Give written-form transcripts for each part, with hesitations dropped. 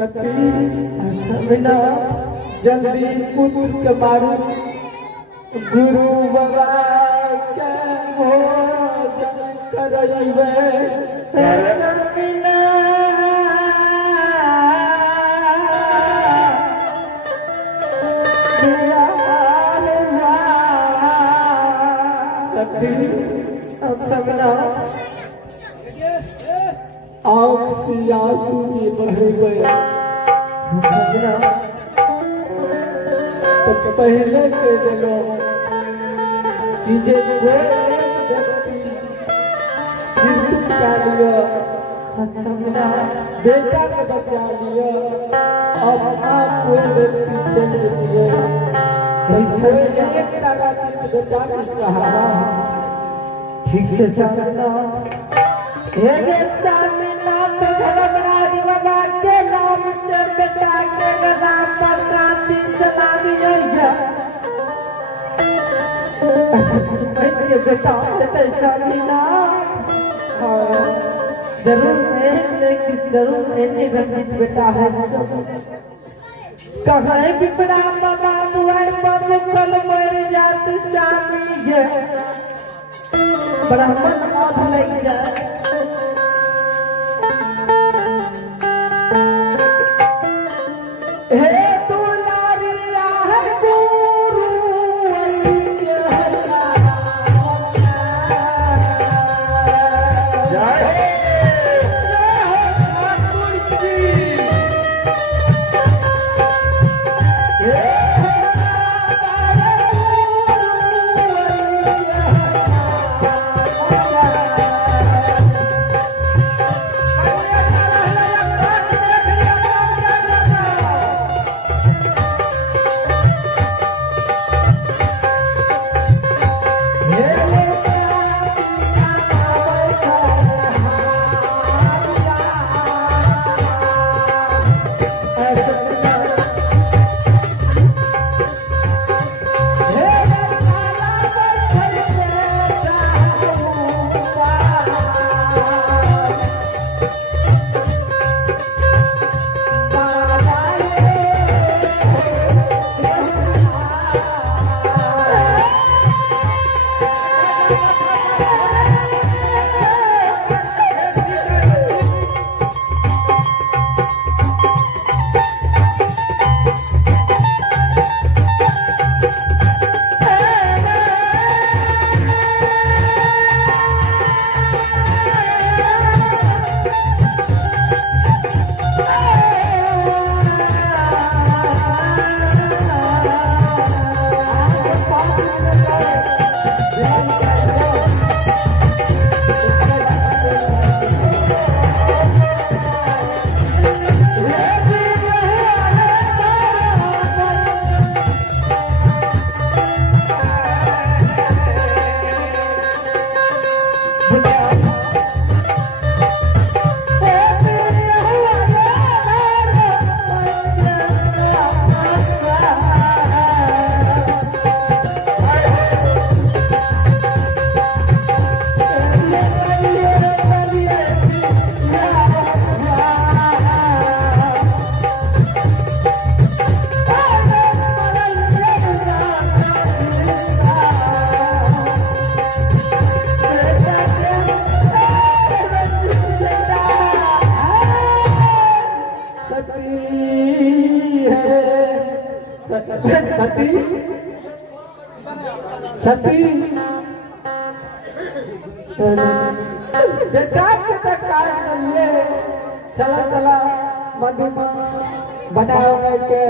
सती बिना जल्दी पुत्र मारू गुरु बाबा के भोजन करइबे बिना सती सबना आँख से आंसू की बहेबे सबना तो पहले के दिलो कि जे कोई व्यक्ति बचा लिया सबना बेटा को बचा लिया अब आप कोई व्यक्ति चल दिए एक तारा की बेटा की सहारा ठीक से सबना धर्मराज बाबा के नाम से बेटा के गला पर कांति चलावी के बेटा जरूर जरूर रंजित बेटा है कहे पिपड़ा बाबा दुआर पर कल मर जात शामी है ब्राह्मण मौत लग जाए हे दुलारिया है गुरु सती सती बेटा के काट दिए चला चला मधुमक्खी बनाओ के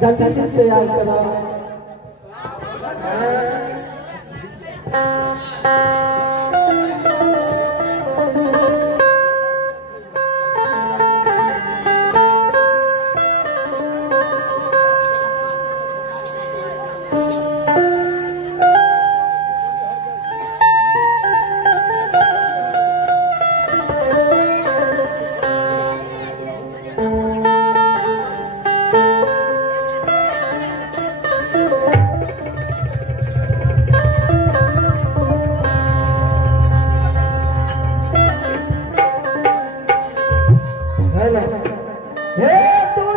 जल्दी से तैयार करो हे तू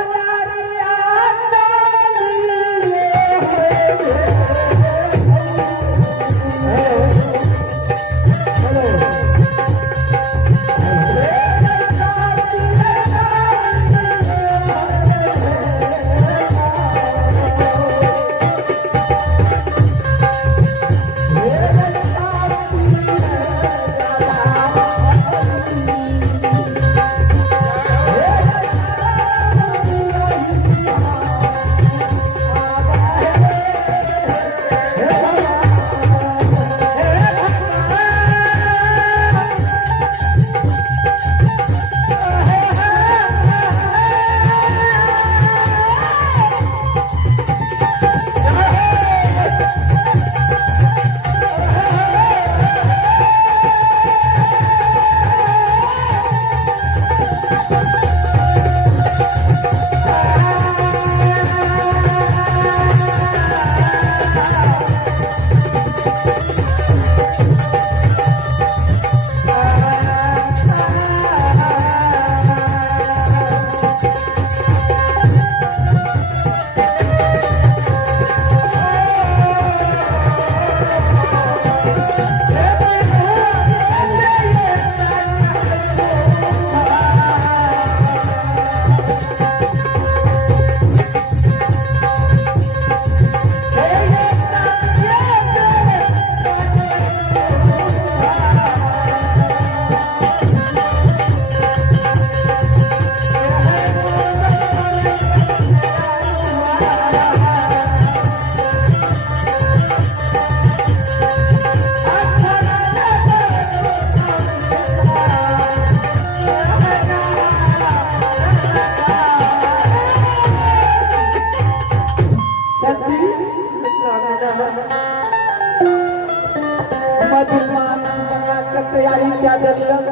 मधुमान बना के तैयारी क्या देलक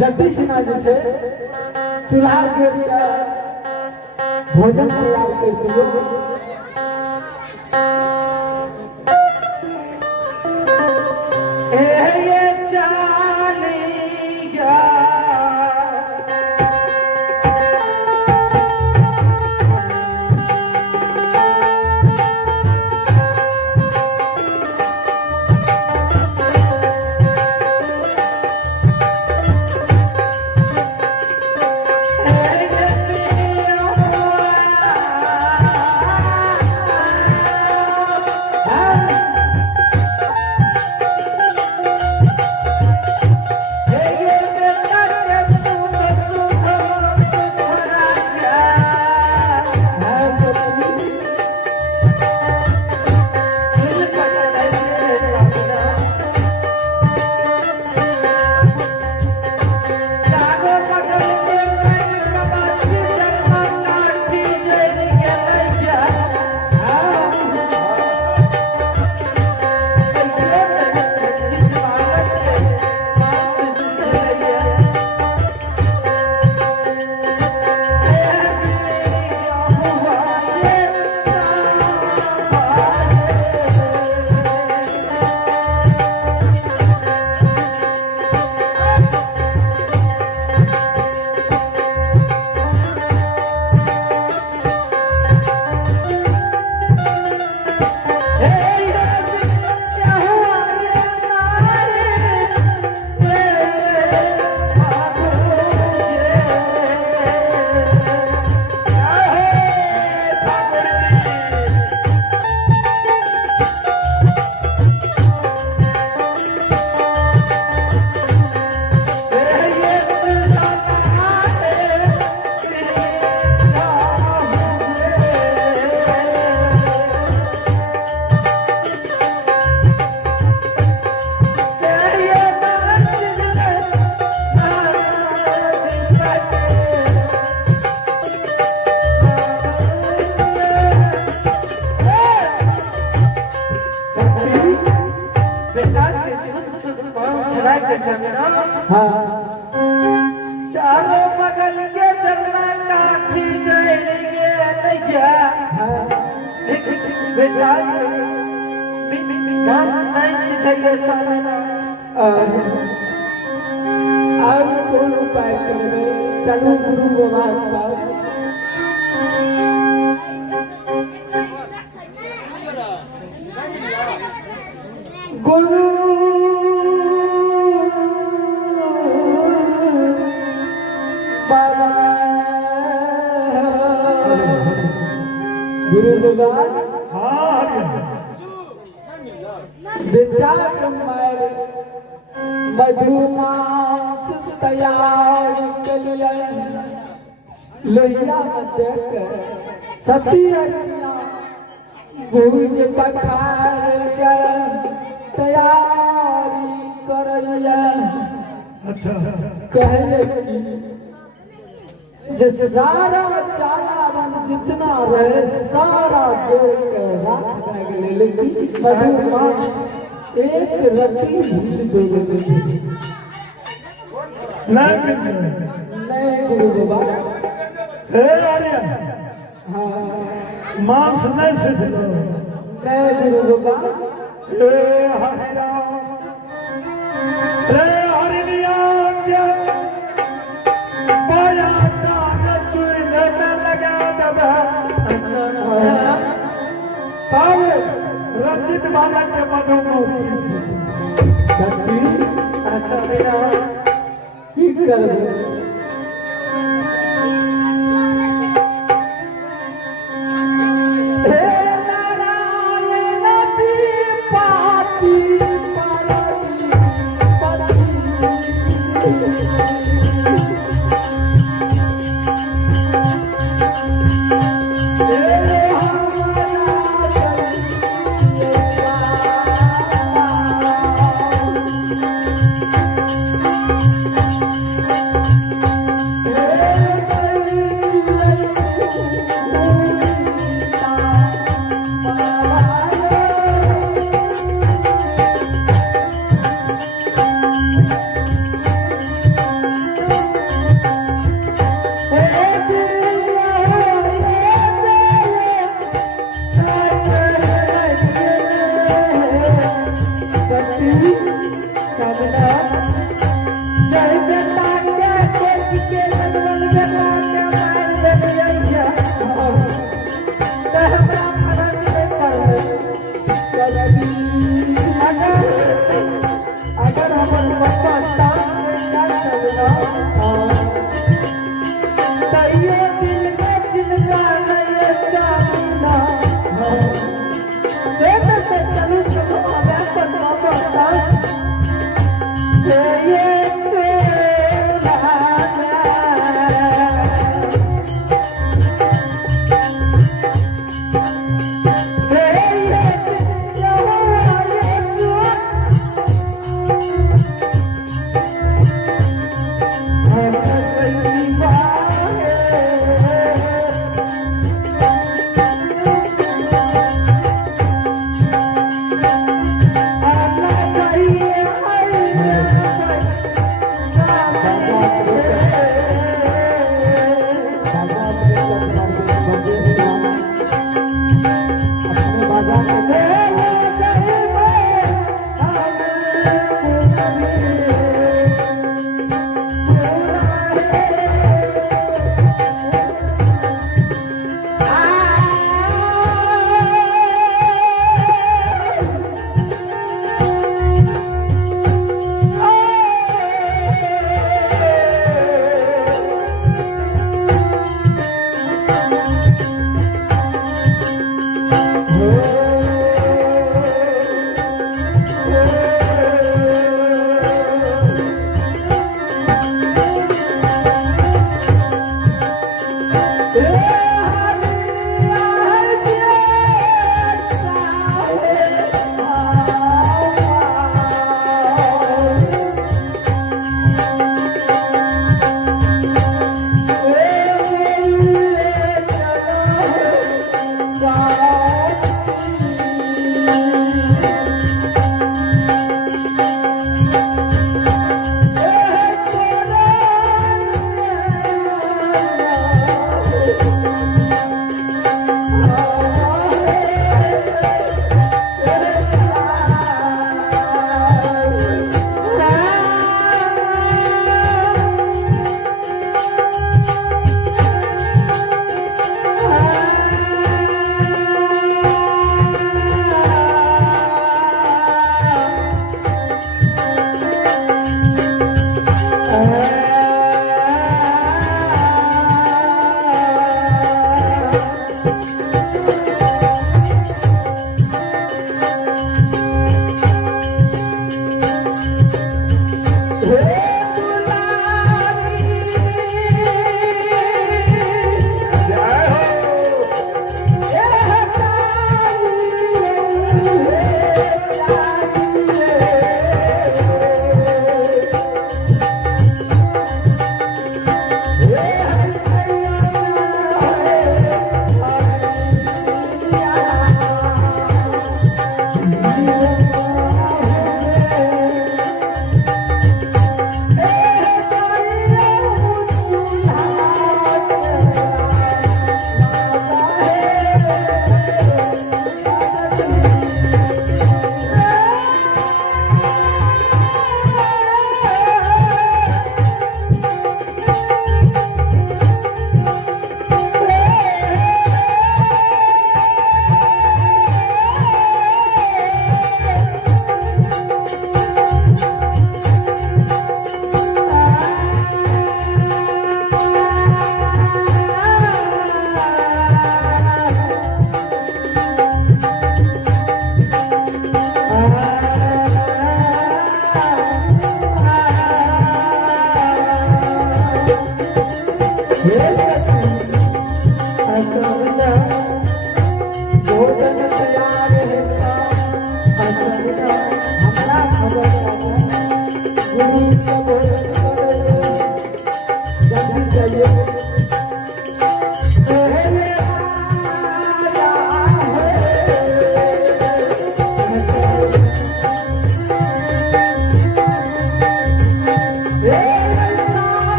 जल्दी से ना जैसे चूल्हा के भोजन तैयार कर दियो ये चालिया चारों बगल के चलना काठी जाएंगे नैया बेटा गान नहीं सिखाइए सामने और कोई उपाय करो चलो गुरु भगवान पास गुरु बाबा गुरु भगवान बेटा कमाए मधुमास तैयार कलिया लोहिया में देख सती हरिया भूज पखार तैयारी करैया कहले कि जे सारा चालावन जितना रहे सारा जोड़ के राख गेले लेकिन मधुमास एक रति भूल दोगे नहीं गुरु बाबा हे आर्य हाँ मांस नहीं सिख नहीं गुरु बाबा हे हरि राम रे हरि दिया क्या पाया काग चुइले में लगा दबा पावे रंजित बालक के मधुमोसी शक्ति ऐसा मेरा की करबे हे नारायण नदी पापी पारती पति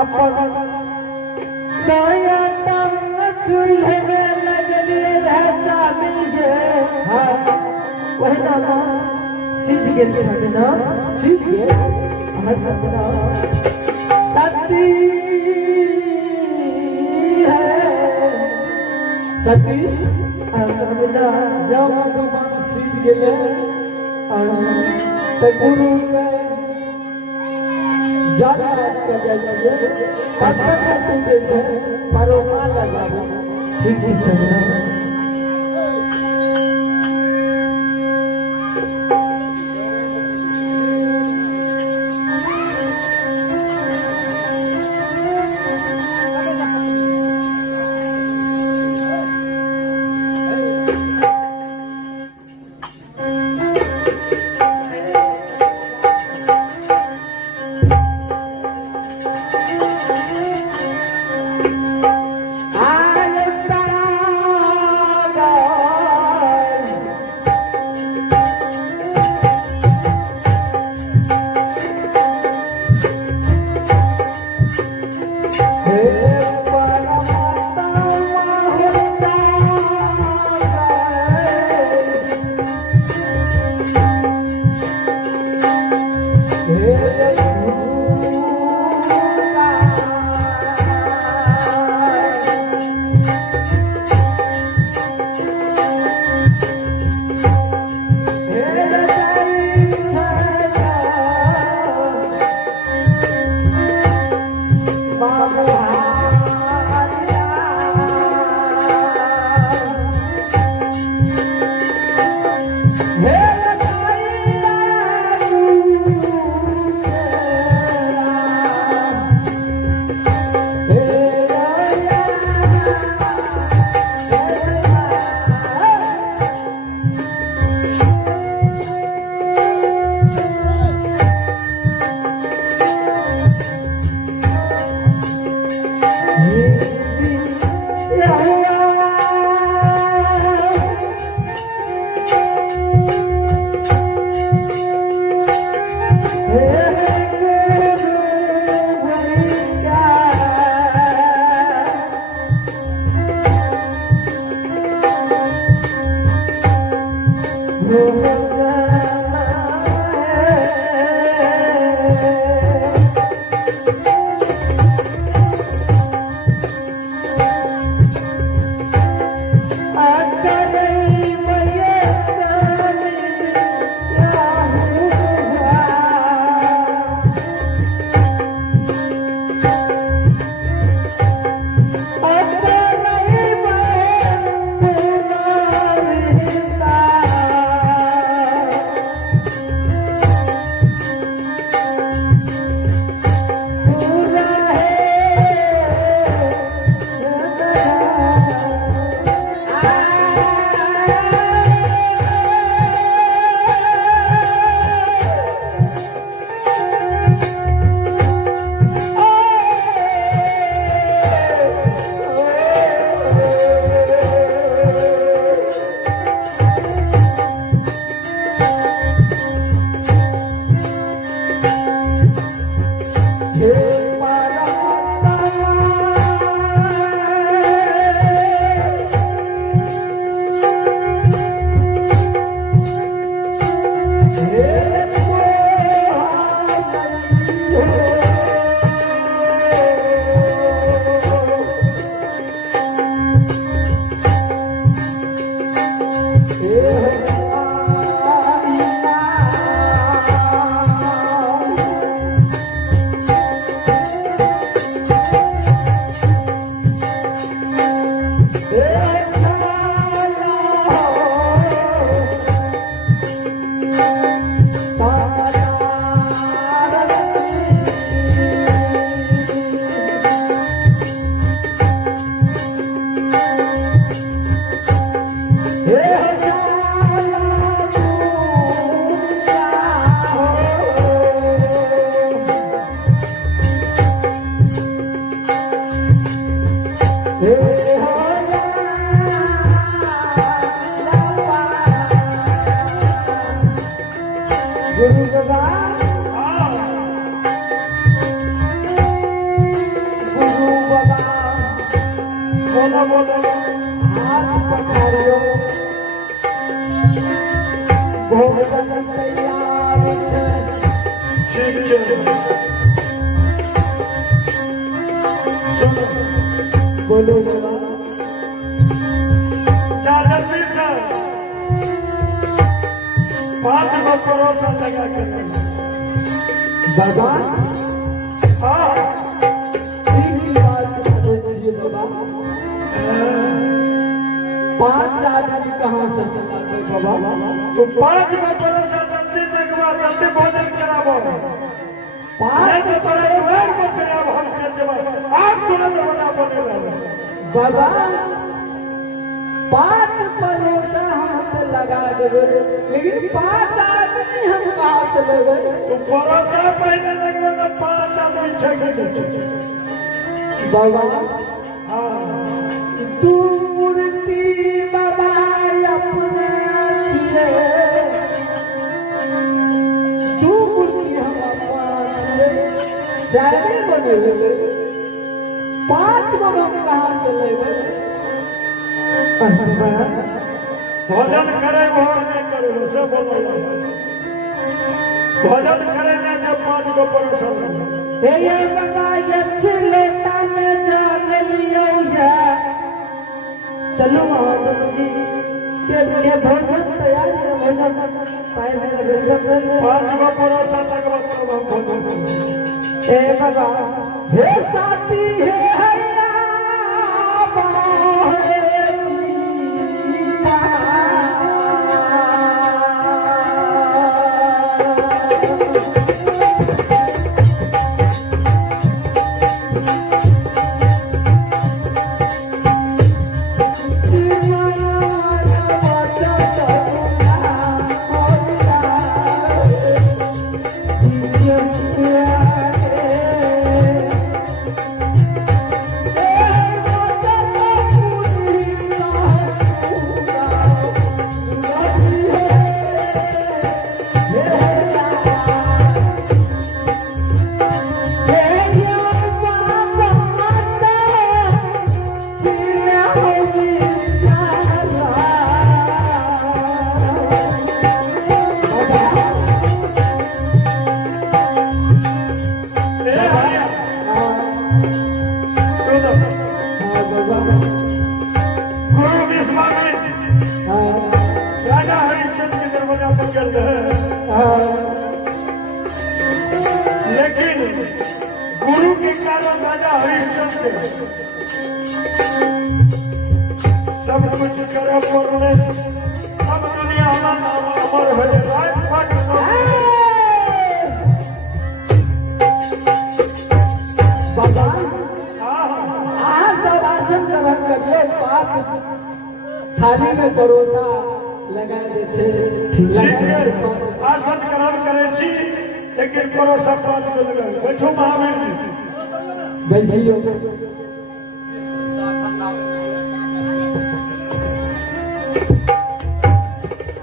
अपन नया टांग चूल्हे में लगलिए है चाबी गे वही ना सीज गेल सजना सीज गेल हमर सजना सती है सती सजना जब मधुबन सीज गेले तो गुरु के ज्यादा के जाइए पत्थर के टूटे छे परोसा लगाबो ठीक ठीक सजना गुरु बाबा गुरु बाबा बोलो बोलो हाथ पखारियो भोग तैयार ठीक है सुनो बोलो बाबा जा जल्दी से 5 गो परोसा लगा कर बाबा हाँ तीन की बात बताइए बाबा 5 आदमी कहाँ से चलाते बाबा तो 5 गो परोसा जल्दी लगवा जल्दी भोजन कराबो 5 गो परोसा एक को से अब हम चल जब आप तुरंत बना बने बाबा 5 परोसा हम पे लगा देवे लेकिन 5 आदमी हम कहाँ से लेवे तो परोसा पहले लगवा तो 5 आदमी छे बाबा हाँ तू मूर्ति बाबा अपने छिए तू मूर्ति हम अपना छिए जाने बने 5 गो हम कहाँ से लेवे भोजन करे भोर नहीं करे से बोलो भोजन करे ना जब 5 गो परोसा हे ये बाबा ये चिलेटा में जान लियो या चलो महादेव जी के भोजन तैयार है भोजन पाए में लगे सब 5 गो परोसा लगवा तो हम भोजन हे बाबा हे साथी हे हैया गुरु विश्वामित्र राजा हरिश्चंद्र के दरवाजा पर चल रहे लेकिन गुरु के कारण राजा हरिश्चंद्र सब कुछ करे बोलने सब दुनिया अमर है राजपाट बाबा हाँ आज सब आसन ग्रहण करिए 5 थाली में परोसा लगा देते ठीक है आसन ग्रहण करे छी लेकिन परोसा 5 गो लगा बैठो महावीर जी बैसियो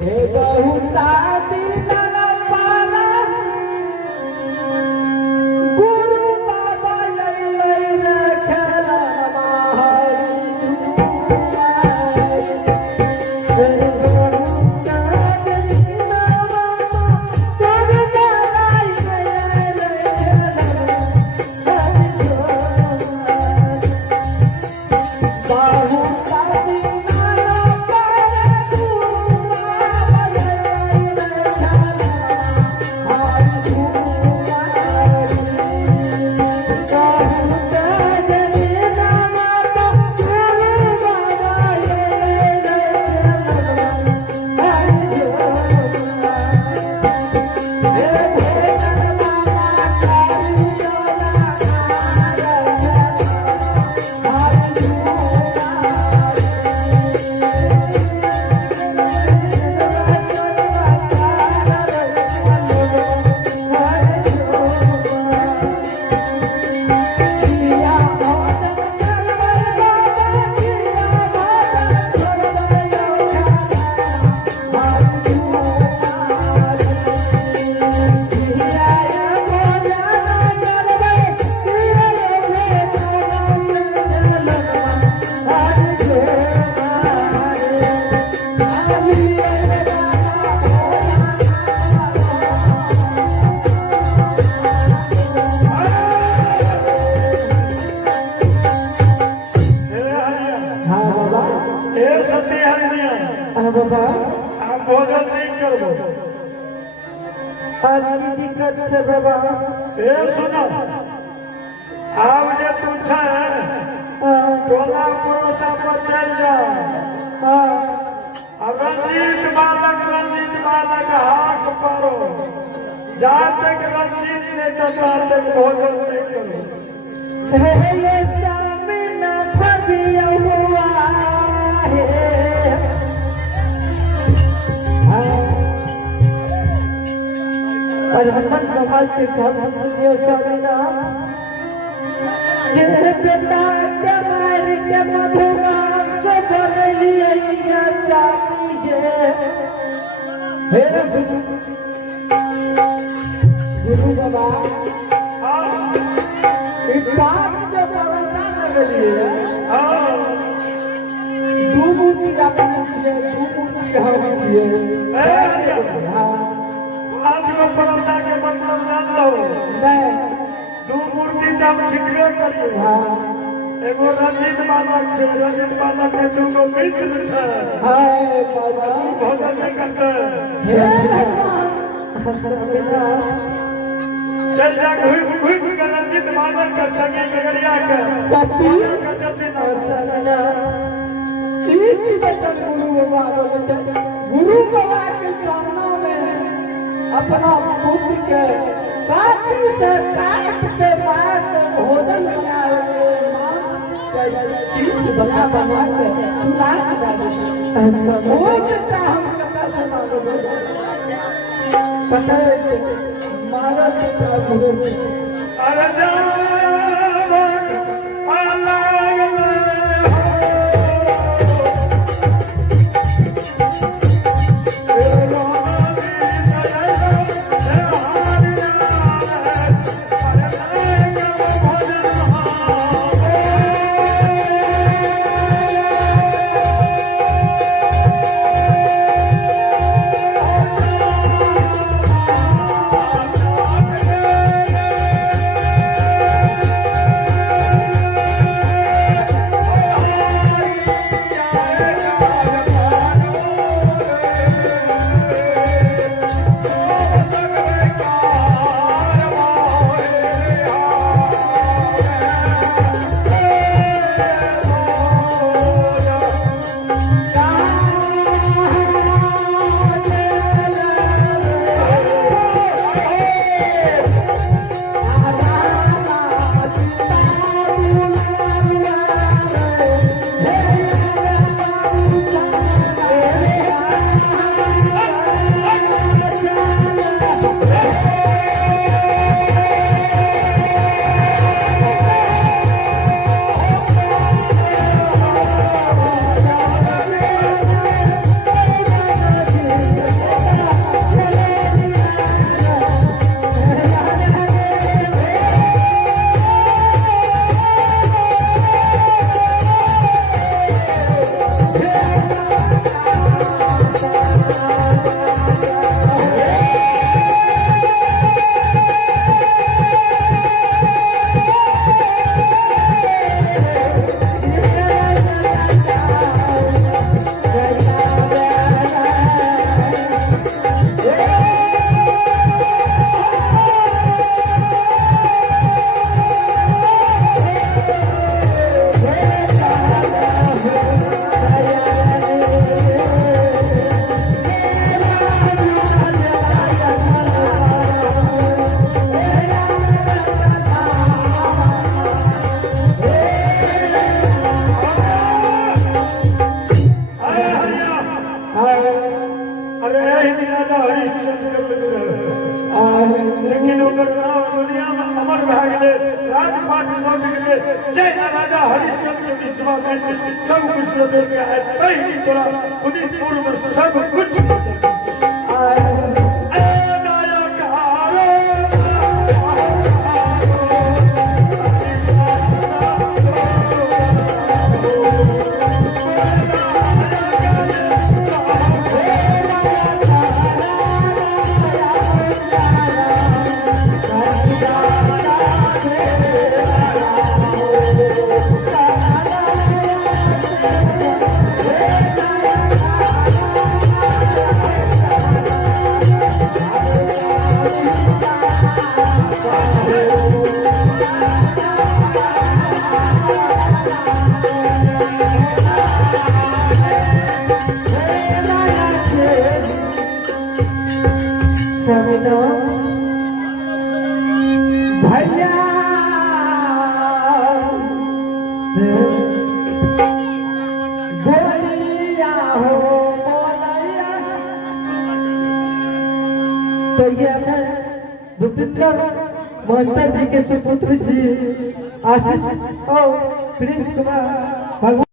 हे बहुता दिलन पाला गुरु बाबा लई रखला महारी Thank you. करबो आज की दिक्कत से बाबा ए सुनो आब जे तू छै टोला पड़ोसा पर चल जा अब रंजीत बालक हाथ पारो जा तक रंजीत ने जता तक भोजन नहीं करो ये सामना फबिया हुआ है और हम समाज के साथ ये सामना जे बेटा के मार के मधुबान से बनलिए या साथी जे हे गुरु बाबा बात जो भरोसा लगलिए दू मूर्ति अपन छिए दू मूर्ति हम छिए आज को भरोसा के मतलब जान लो नहीं दू मूर्ति जब छिकरे करियो एगो रंजीत बालक छै रंजीत बालक के दूगो मित्र छै हाय बाबा भोजन नहीं करते चल जा घूम के रंजीत बालक के संगे गगरिया के सती के जल्दी ना सन्ना तीन बचन गुरु बाबा बचन गुरु बाबा के सामने में अपना पुत्र के काटी से काट के बाद भोजन बनाए चीज बना के सुना के वो बेटा हम कथा सुना कथा महाराज का गुरु अरे जा लेकिन ओकर नाम दुनिया में अमर भए गेलै राजपाट लौट गेलै जय राजा हरिश्चंद्र के विश्वास में सब कुछ बदल गया है कहीं तोरा पुनीतपुर में सब कुछ बदल गया तो ये हमें भूपिंदर महंता जी के सुपुत्र जी आशीष और प्रिंस कुमार भगवान